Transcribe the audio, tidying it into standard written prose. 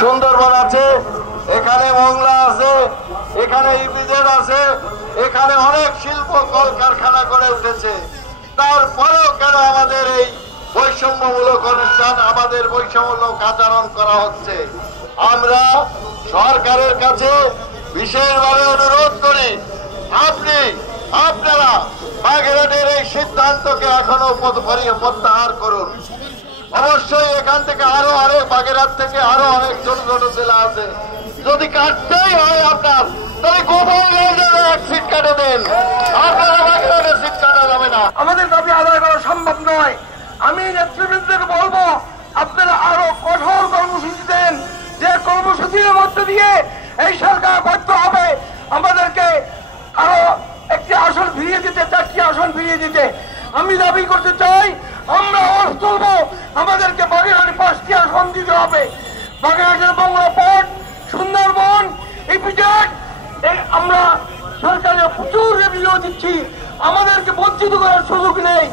সুন্দরবন আছে, এখানে মংলা আছে, এখানে ইপিজেড আছে, এখানে অনেক শিল্প কলকারখানা গড়ে উঠেছে। তারপরেও কেন আমাদের এই বৈষম্যমূলক অনুষ্ঠান, আমাদের বৈষম্যমূলক আচরণ করা হচ্ছে? আমরা সরকারের কাছে বিশেষভাবে অনুরোধ করি, আপনারা বাগেরহাটের এই সিদ্ধান্তকে এখনো প্রত্যাহার করুন। অবশ্যই এখান থেকে আরো অনেক, বাগেরহাট থেকে আরো অনেক ছোট ছোট জেলা আছে, যদি কাটতেই হয় আপনার, তাহলে কোথাও এক সিট কাটে দেন, আপনারা বাগেরহাটের সিট কাটা যাবে না। আমাদের দাবি আদায় করা সম্ভব নয়। আমি নেতৃবৃন্দকে বলবো, আপনারা আরো কঠোর কর্মসূচি দেন, যে কর্মসূচির মধ্যে দিয়ে এই সরকার বাধ্য হবে আমাদেরকে আরো একটি আসন ফিরিয়ে দিতে, 4টি আসন ফিরিয়ে দিতে। আমি দাবি করতে চাই, আমরা অর্থ তুলবো, আমাদেরকে বাগেরহাটে 5টি আসন দিতে হবে। বাগেরহাটের বাংলা পোর্ট, সুন্দরবন, ইপিজেড, আমরা সরকারের প্রচুর রেভিনিউ দিচ্ছি, আমাদেরকে বঞ্চিত করার সুযোগ নেই।